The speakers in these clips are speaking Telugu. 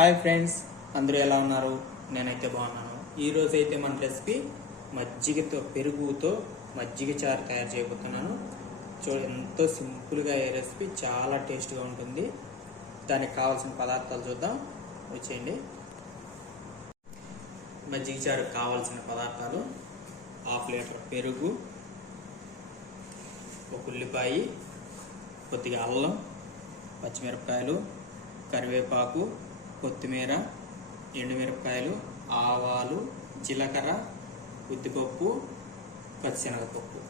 హాయ్ ఫ్రెండ్స్, అందరూ ఎలా ఉన్నారు? నేనైతే బాగున్నాను. ఈరోజు అయితే మన రెసిపీ మజ్జిగతో పెరుగుతో మజ్జిగ చారు తయారు చేయబోతున్నాను. ఎంతో సింపుల్గా ఈ రెసిపీ చాలా టేస్ట్గా ఉంటుంది. దానికి కావాల్సిన పదార్థాలు చూద్దాం, వచ్చేయండి. మజ్జిగ చారుకు కావాల్సిన పదార్థాలు: 1/2 లీటర్ పెరుగు, 1 ఉల్లిపాయ, కొద్దిగా అల్లం, పచ్చిమిరపకాయలు, కరివేపాకు, కొత్తిమీర, ఎండుమిరపకాయలు, ఆవాలు, జీలకర్ర, ఉద్దిపప్పు, పచ్చిశనగపప్పు.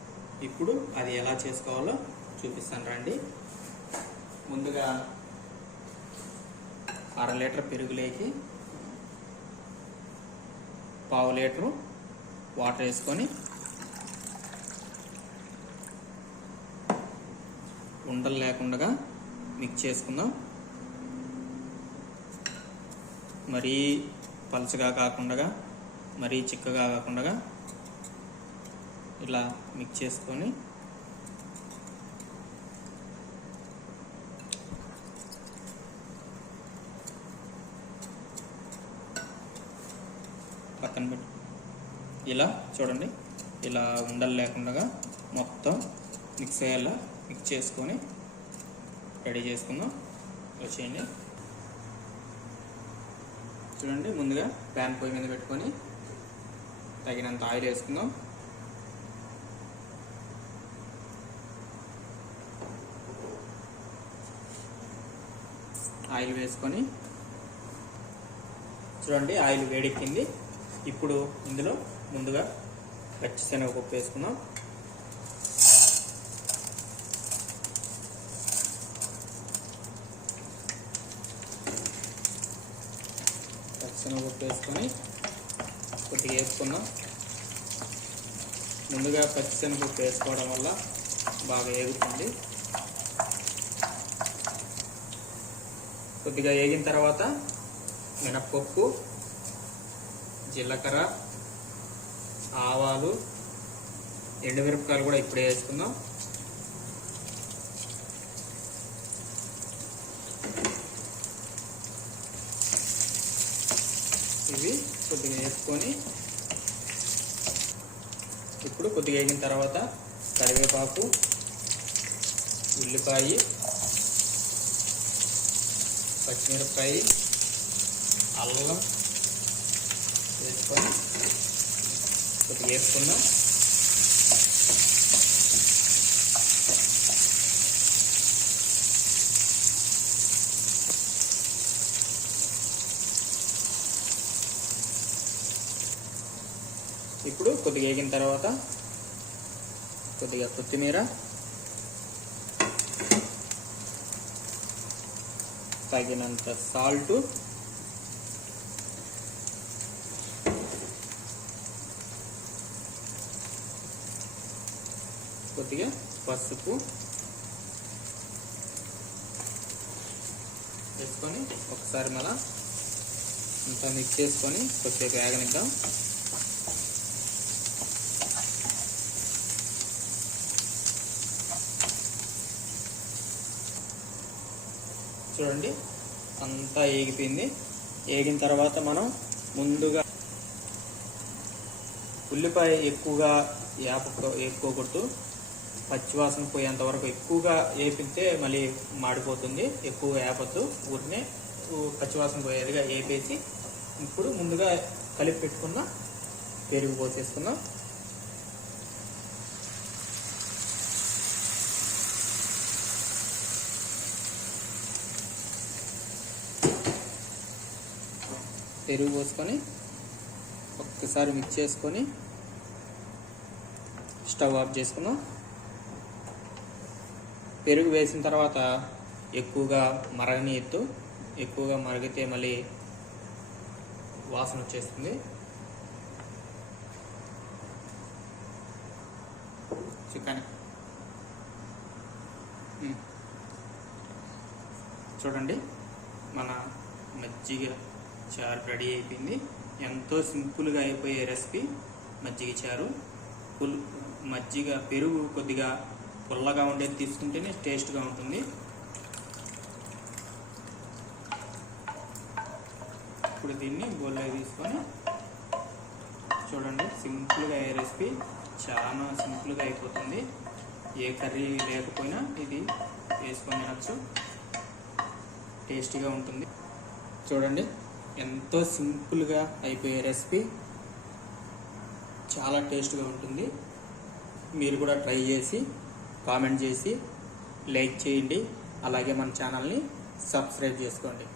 ఇప్పుడు అది ఎలా చేసుకోవాలో చూపిస్తాను రండి. ముందుగా 1/2 లీటర్ పెరుగులోకి 1/2 లీటరు వాటర్ వేసుకొని ఉండలు లేకుండా మిక్స్ చేసుకుందాం. మరీ పలచగా కాకుండా మరీ చిక్కగా కాకుండా ఇలా మిక్స్ చేసుకొని పక్కన పెట్టి ఇలా చూడండి, ఇలా ఉండలు లేకుండా మొత్తం మిక్స్ అయ్యేలా మిక్స్ చేసుకొని రెడీ చేసుకుందాం. వచ్చేయండి. చూడండి, ముందుగా ప్యాన్ పొయ్యి మీద పెట్టుకొని తగినంత ఆయిల్ వేసుకుందాం. ఆయిల్ వేసుకొని చూడండి, ఆయిల్ వేడెక్కింది. ఇప్పుడు ఇందులో ముందుగా పచ్చిశనగపప్పు వేసుకుందాం. పచ్చిశనగపప్పు వేసుకొని కొద్దిగా వేసుకుందాం. ముందుగా పచ్చిశనగపప్పు వేసుకోవడం వల్ల బాగా వేగుతుంది. కొద్దిగా వేగిన తర్వాత మినప్పప్పు, జీలకర్ర, ఆవాలు, ఎండుమిరపకాయలు కూడా ఇప్పుడే వేసుకుందాం. ఇవి కొద్దిగా వేసుకొని ఇప్పుడు కొద్దిగా వేగిన తర్వాత కరివేపాకు, ఉల్లిపాయ, పచ్చిమిరపకాయ, అల్లం వేసుకొని కొద్దిగా వేసుకుందాం. ఇప్పుడు కొద్దిగా వేగిన తర్వాత కొద్దిగా కొత్తిమీర, తగినంత సాల్ట్, కొద్దిగా పసుపు వేసుకొని ఒకసారి మళ్ళా అంతా మిక్స్ చేసుకొని కొద్దిగా వేగనిద్దాం. చూడండి, అంతా వేగిపోయింది. వేగిన తర్వాత మనం ముందుగా ఉల్లిపాయ ఎక్కువగా వేపుకోకూడదు. పచ్చివాసన పోయేంత వరకు ఎక్కువగా వేపితే మళ్ళీ మాడిపోతుంది. ఎక్కువగా వేపద్దు, ఊరినే పచ్చివాసన పోయేదిగా వేపేసి ఇప్పుడు ముందుగా కలిపి పెట్టుకున్న పెరుగు పోసేసుకుందాం. పెరుగు పోసుకొని ఒక్కసారి మిక్స్ చేసుకొని స్టవ్ ఆఫ్ చేసుకుందాం. పెరుగు వేసిన తర్వాత ఎక్కువగా మరగనీయద్దు. ఎక్కువగా మరిగితే మళ్ళీ వాసన వచ్చేస్తుంది. చికెన్ చూడండి, మన మజ్జిగ చారు రెడీ అయిపోయింది. ఎంతో సింపుల్గా అయిపోయే రెసిపీ మజ్జిగ చారు. మజ్జిగ పెరుగు కొద్దిగా పుల్లగా ఉండేది తీసుకుంటేనే టేస్ట్గా ఉంటుంది. ఇప్పుడు దీన్ని బౌల్లో తీసుకొని చూడండి, సింపుల్గా అయ్యే రెసిపీ, చాలా సింపుల్గా అయిపోతుంది. ఏ కర్రీ లేకపోయినా ఇది వేసుకొని తినచ్చు, టేస్టీగా ఉంటుంది. చూడండి, ఎంతో సింపుల్గా అయిపోయే రెసిపీ, చాలా టేస్ట్గా ఉంటుంది. మీరు కూడా ట్రై చేసి కామెంట్ చేసి లైక్ చేయండి. అలాగే మన ఛానల్ని సబ్స్క్రైబ్ చేసుకోండి.